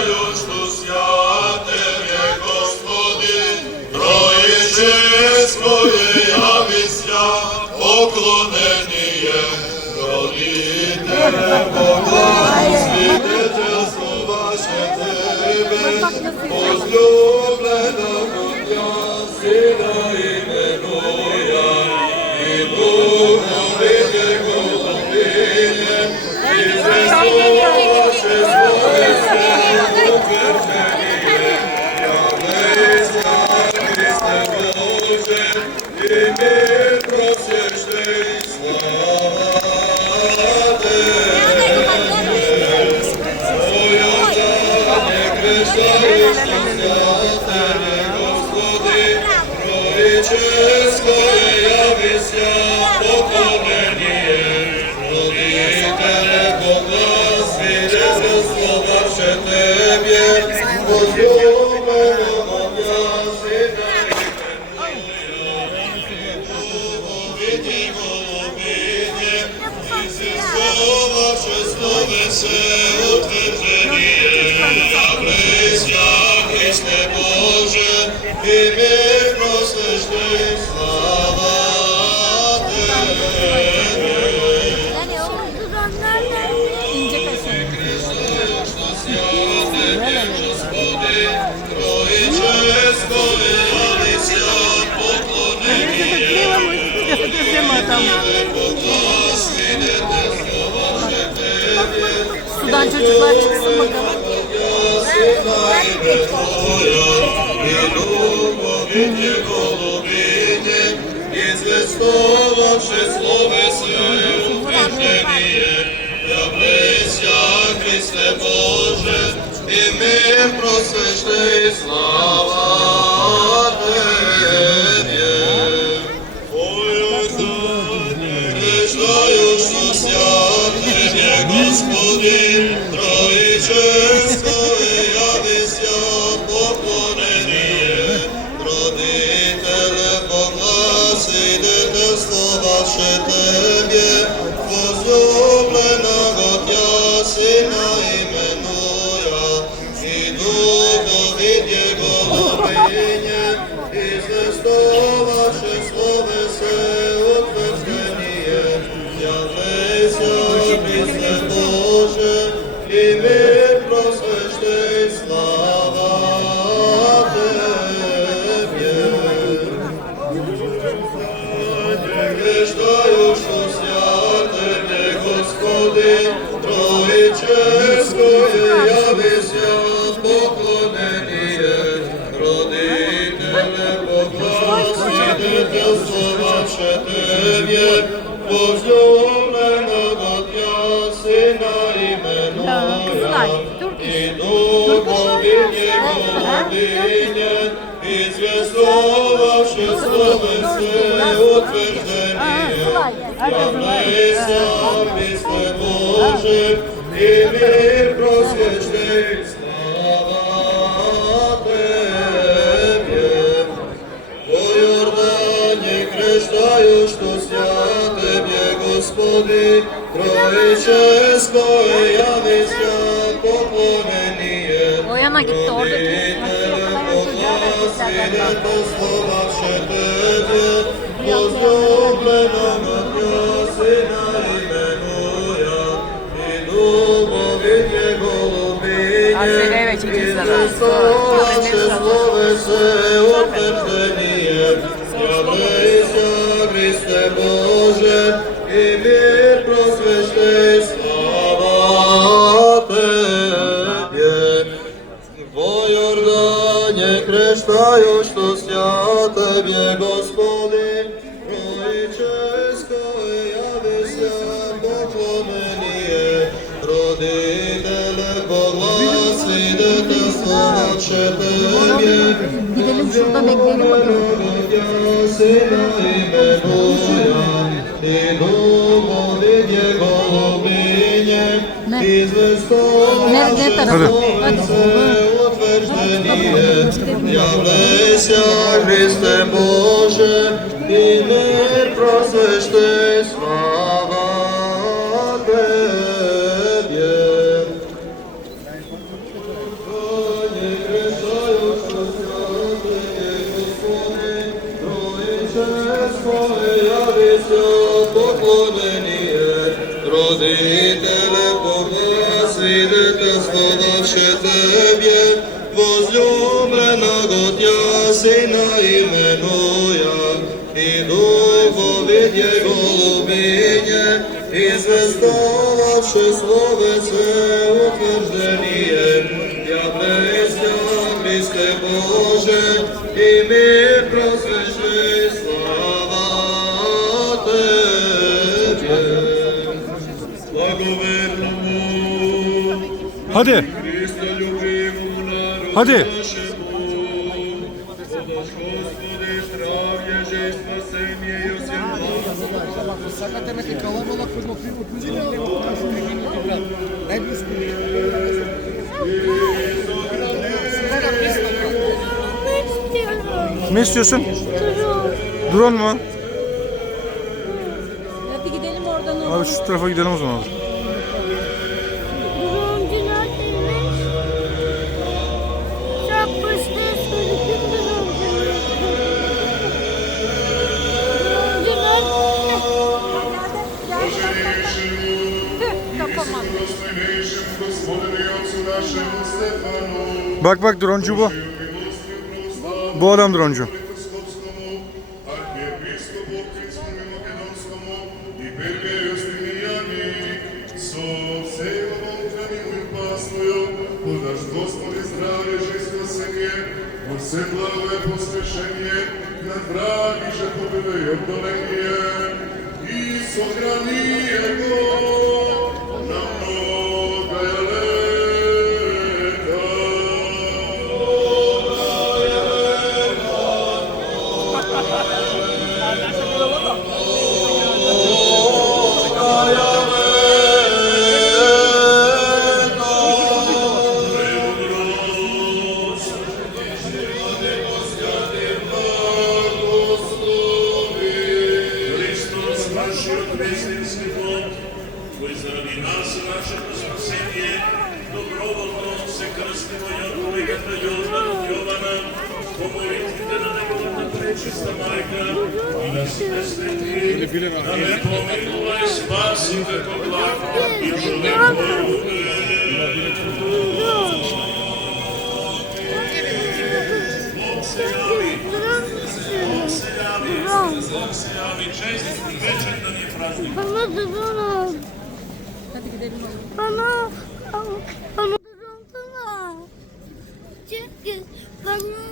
преграждаю, что святые, Господи, Троическое явися, поклонение, родителе Бога, свидетельство ваше Тебе, возлюбленого Дня, Сина именуя, и Духовите Голубине, и Христова Sudan çocuklar çıksın bakalım. Христе Боже, і мир просвящай, слава Тебе. Преждаю, что святыне, Господи, Троическое явися, поклонение, родителе Бога, свидетельство ваше Тебе, возлюбленого Дня, Сина именуя, и Духовите Голубине, и звезду ваше словесе утверждение, явися, Христе Боже, и мир просвящай, слава Тебе. Преграждаю, что святыне, Господи, Троическое явися, поклонение, родителе Бога, свидетельство ваше Тебе, возлюбленого Дня, Сына именуя, и Духовите Голубине, и звезду ваше словесе утверждение, являйся, Христе Боже, и мир просвящай, слава Тебе. По Иордане крещаю, что свят Тебе, Господи, Троическое явися, поклонение, Oyana gitti orada. свидетельство ваше Тебе, возлюбленого Дня, Сына именуя, и Духовите Голубине, и звезду ваше словесе утверждение, являйся, Христе Боже, и мир просвящай, слава Тебе. Во Иордане крещаю, что свят Тебе, Господи, Троическое явися, поклонение, родителе Бога, свидетельство ваше Тебе, Gidelim şurada bekleyelim bakalım. Сына именуя, и Духовите Голубине, и звезду ваше словесе утверждение, являйся, Христе Боже, и мир просвящай, слава Тебе. się Tebie, возлюбленого Тя Сина именуя, и Духовит Его любине, и звездовавши Словеце утверждение, я Христя, Христе Боже, и мир просвещи, слава Тебе. Благоверному, Hadi. Христа любимому народу Hadi. нашему, подашь, Господи, здравие, жизнь, спасение и всем благо. Sakate neki kalabalık bir okuyup Ne istiyorsun? Drone mu? Hadi gidelim oradan. Abi şu tarafa gidelim o zaman. Dronecular demiş. Çok başta söyledim dronecular. Kapamam. Bak bak droncu bu. Bu adam droncu. Господи, здравие, жизнь, спасение, во все благое посвящение, над враги же победы и отдаление, и сохрани его на многое лето. Христос, наши ответственный Бог, Твой заради нас и нашего спасения, добровольно се крстимо и отвлеката Йована, по молитвите на Неговата пречиста Майка и на сите свети, да ме помилува и спаси како благ и човек Bana drone. Hadi gidelim. Bana drone. Çünkü bana